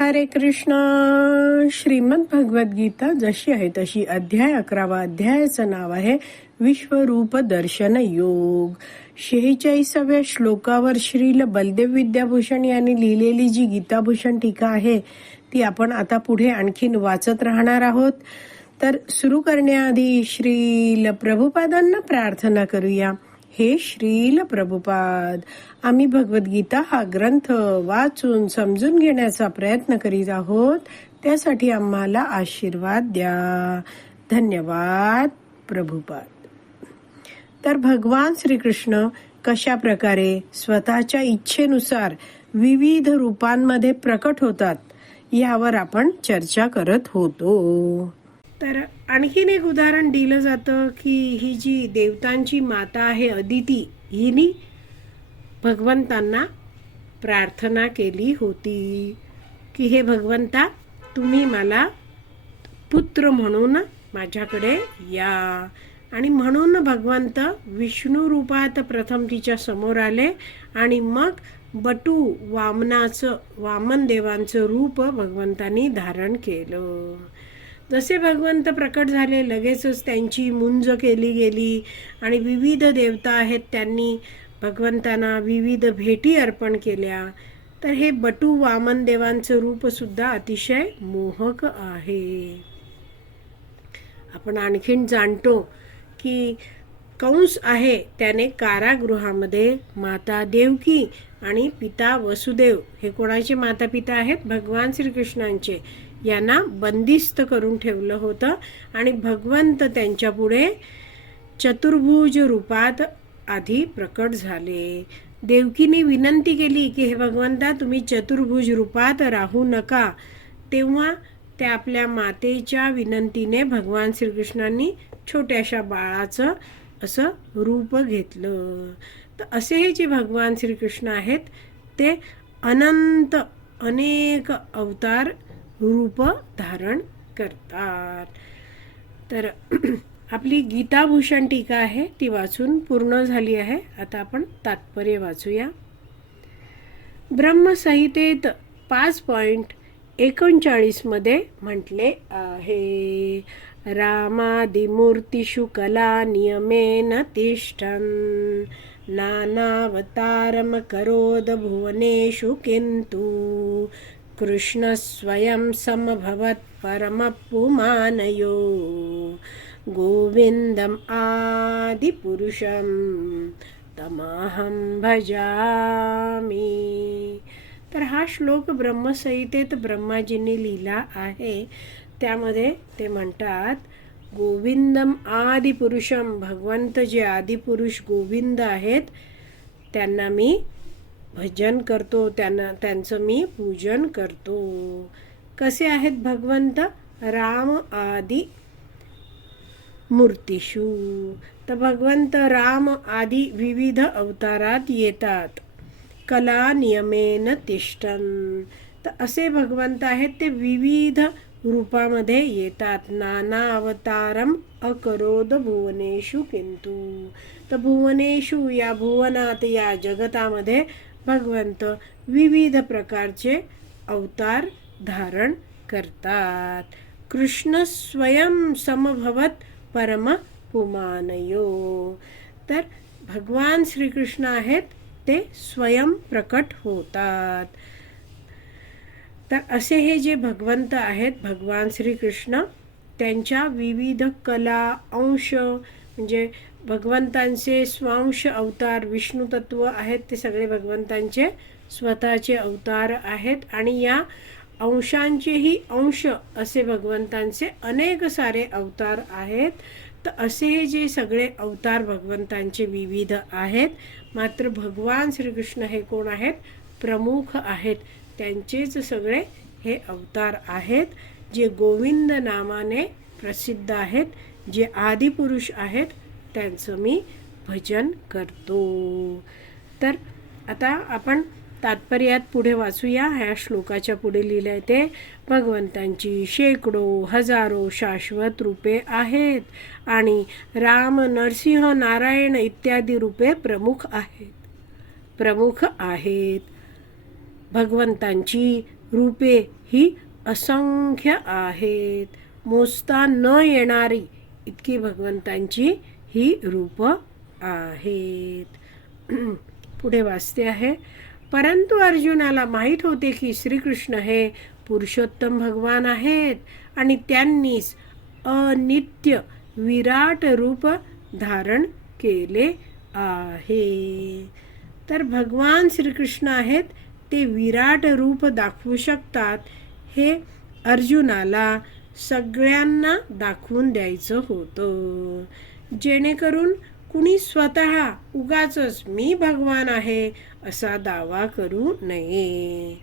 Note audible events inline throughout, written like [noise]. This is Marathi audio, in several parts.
हरे कृष्ण. श्रीमद भगवद्गीता जशी आहे तशी अध्याय अकरावा अध्यायाचं नाव आहे विश्वरूप दर्शन योग. शेहेचाळीसाव्या श्लोकावर श्रील बलदेव विद्याभूषण यांनी लिहिलेली जी गीताभूषण टीका आहे ती आपण आता पुढे आणखीन वाचत राहणार आहोत. तर सुरू करण्याआधी श्रील प्रभुपादांना प्रार्थना करूया. हे श्रील प्रभुपाद. आम्ही भगवद्गीता हा ग्रंथ वाचून समजून घेण्याचा प्रयत्न करीत आहोत. त्यासाठी आम्हाला आशीर्वाद द्या. धन्यवाद प्रभुपाद. तर भगवान श्रीकृष्ण कशा प्रकारे स्वतःच्या इच्छेनुसार विविध रूपांमध्ये प्रकट होतात यावर आपण चर्चा करत होतो. तर आणखीन एक उदाहरण दिलं जातं की ही जी देवतांची माता आहे अदिती हिनी भगवंतांना प्रार्थना केली होती की हे भगवंता तुम्ही मला पुत्र म्हणून माझ्याकडे या. आणि म्हणून भगवंत विष्णू रूपात प्रथम तिच्या समोर आले आणि मग बटू वामनाचं वामन देवांचं रूप भगवंतांनी धारण केलं. जसे भगवंत प्रकट झाले लगेचच त्यांची मुंज केली गेली आणि विविध देवता आहेत त्यांनी भगवंतांना विविध भेटी अर्पण केल्या. तर हे बटू वामन देवांचं रूप सुद्धा अतिशय मोहक आहे. आपण आणखीन जाणतो की कंस आहे त्याने कारागृहामध्ये माता देवकी आणि पिता वसुदेव हे कोणाचे माता पिता आहेत? भगवान श्रीकृष्णांचे. यांना बंदिस्त करून ठेवलं होतं. आणि भगवंत त्यांच्यापुढे चतुर्भुज रूपात आधी प्रकट झाले. देवकीने विनंती केली की हे भगवंता तुम्ही चतुर्भुज रूपात राहू नका. तेव्हा त्या आपल्या मातेच्या विनंतीने भगवान श्रीकृष्णांनी छोट्याशा बाळाचं असं रूप घेतलं. तर असे हे जे भगवान श्रीकृष्ण आहेत ते अनंत अनेक अवतार रूप धारण करतात. तर [clears throat] आपली गीताभूषण टीका आहे ती वाचून पूर्ण झाली आहे. आता आपण तात्पर्य वाचूया. ब्रह्मसंहितेत पाच पॉईंट एकोणचाळीसमध्ये म्हटले आहे. रामादिमूर्तिषु कला नियमेन तिष्ठन् नानावतारम करोद भुवनेषु किन्तु कृष्णस्वयं समभवत् परमपुमानयो। गोविन्दम् आदिपुरुषं तमाहं भजामि। तर हा श्लोक ब्रह्मसंहितेत ब्रह्माजींनी लिहिला आहे. त्यामध्ये ते म्हणतात गोविंदम आदिपुरुषम भगवंत जे आदिपुरुष गोविंद आहेत त्यांना मी भजन करतो त्यांना त्यांचं मी पूजन करतो. कसे आहेत भगवंत? राम आदी मूर्तिषू. तर भगवंत राम आदी विविध अवतारात येतात. कला नियमेन तिष्ठन. तर असे भगवंत आहेत ते विविध रूपामध्ये येतात. नाना अवतारम अकरोद भुवनेषु किंतु. तर भुवनेषु या भुवनात या जगतामध्ये भगवंत विविध प्रकारचे अवतार धारण करतात. कृष्ण स्वयं समभवत परम पुमानयो. तर भगवान श्रीकृष्ण आहेत ते स्वयं प्रकट होतात. तर असे हे जे भगवंत आहेत भगवान श्रीकृष्ण त्यांच्या विविध कला अंश म्हणजे भगवंतांचे स्वांश अवतार विष्णू तत्व आहेत ते सगळे भगवंतांचे स्वतःचे अवतार आहेत. आणि या अंशांचेही अंश असे भगवंतांचे अनेक सारे अवतार आहेत. तर असे हे जे सगळे अवतार भगवंतांचे विविध आहेत. मात्र भगवान श्रीकृष्ण हे कोण आहेत? प्रमुख आहेत. त्यांचेच सगळे हे अवतार आहेत जे गोविंद नामाने प्रसिद्ध आहेत जे आदिपुरुष आहेत. त्यांचं मी भजन करतो. तर आता आपण तात्पर्यात पुढे वाचूया. ह्या श्लोकाच्या पुढे लिहिलं आहे ते भगवंतांची शेकडो हजारो शाश्वत रूपे आहेत आणि राम नरसिंह नारायण इत्यादी रूपे प्रमुख आहेत. प्रमुख आहेत. भगवंतांची रूपे ही असंख्य आहेत. मोजता न येणारी इतकी भगवंतांची ही रूप आहेत. [clears throat] पुढे वाचते आहे परंतु अर्जुनाला माहीत होते की श्रीकृष्ण हे पुरुषोत्तम भगवान आहेत आणि त्यांनीच अनित्य विराट रूप धारण केले आहे. तर भगवान श्रीकृष्ण आहेत ते विराट रूप दाखवू शकतात हे अर्जुनाला सगळ्यांना दाखवून द्यायचं होतं. जेणेकरून कुणी स्वतः उगाच मी भगवान आहे असा दावा करू नये.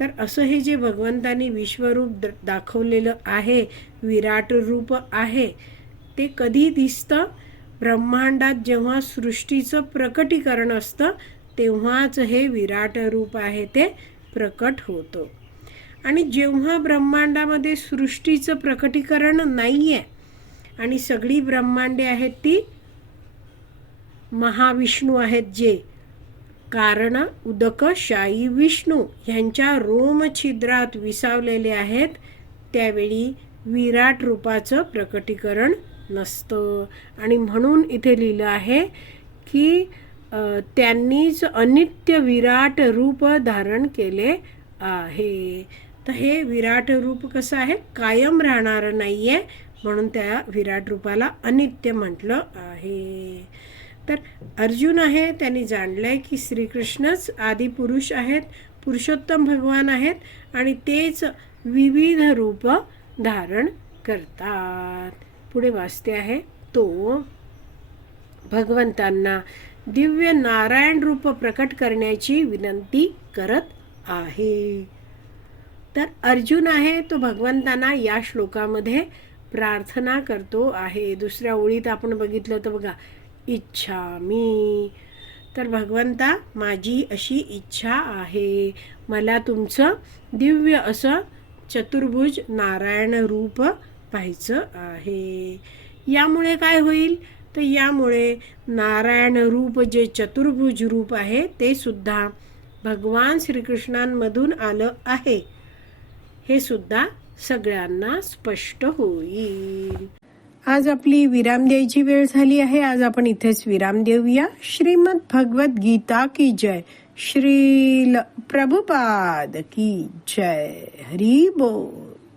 तर असं हे जे भगवंतानी विश्वरूप द- दाखवलेलं आहे विराट रूप आहे ते कधी दिसतं? ब्रह्मांडात जेव्हा सृष्टीचं प्रकटीकरण असतं तेव्हाच हे विराट रूप आहे ते प्रकट होतं. आणि जेव्हा ब्रह्मांडामध्ये सृष्टीचं प्रकटीकरण नाही आहे आणि सगळी ब्रह्मांडे आहेत ती महाविष्णू आहेत जे. कारण उदक शाई विष्णू ह्यांच्या रोमछिद्रात विसावलेले आहेत. त्यावेळी विराट रूपाचं प्रकटीकरण नसतं. आणि म्हणून इथे लिहिलं आहे की त्यांनीच अनित्य विराट रूप धारण केले आहे. तर हे विराट रूप कसं आहे? कायम राहणारं नाही आहे म्हणून त्या विराट रूपाला अनित्य म्हटलं आहे. तर अर्जुन आहे त्यांनी जाणलं आहे की श्रीकृष्णच आदिपुरुष आहेत पुरुषोत्तम भगवान आहेत आणि तेच विविध रूप धारण करतात. पुढे वाचते आहे तो भगवंतांना दिव्य नारायण रूप प्रकट करण्याची विनंती करत आहे. तर अर्जुन आहे तो भगवंतांना या श्लोकामध्ये प्रार्थना करतो आहे. दुसऱ्या ओळीत आपण बघितलं तर बघा इच्छा मी. तर भगवंता माझी अशी इच्छा आहे. मला तुमचं दिव्य असं चतुर्भुज नारायण रूप पाहायचं आहे. यामुळे काय होईल? तर यामुळे नारायण रूप जे चतुर्भुज रूप आहे ते सुद्धा भगवान श्रीकृष्णांमधून आलं आहे. हे सुद्धा सगळ्यांना स्पष्ट होईल. आज आपली विराम द्यायची वेळ झाली आहे. आज आपण इथेच विराम देऊया. श्रीमद भगवत गीता की जय? श्रील प्रभुपाद की जय? हरी बोल.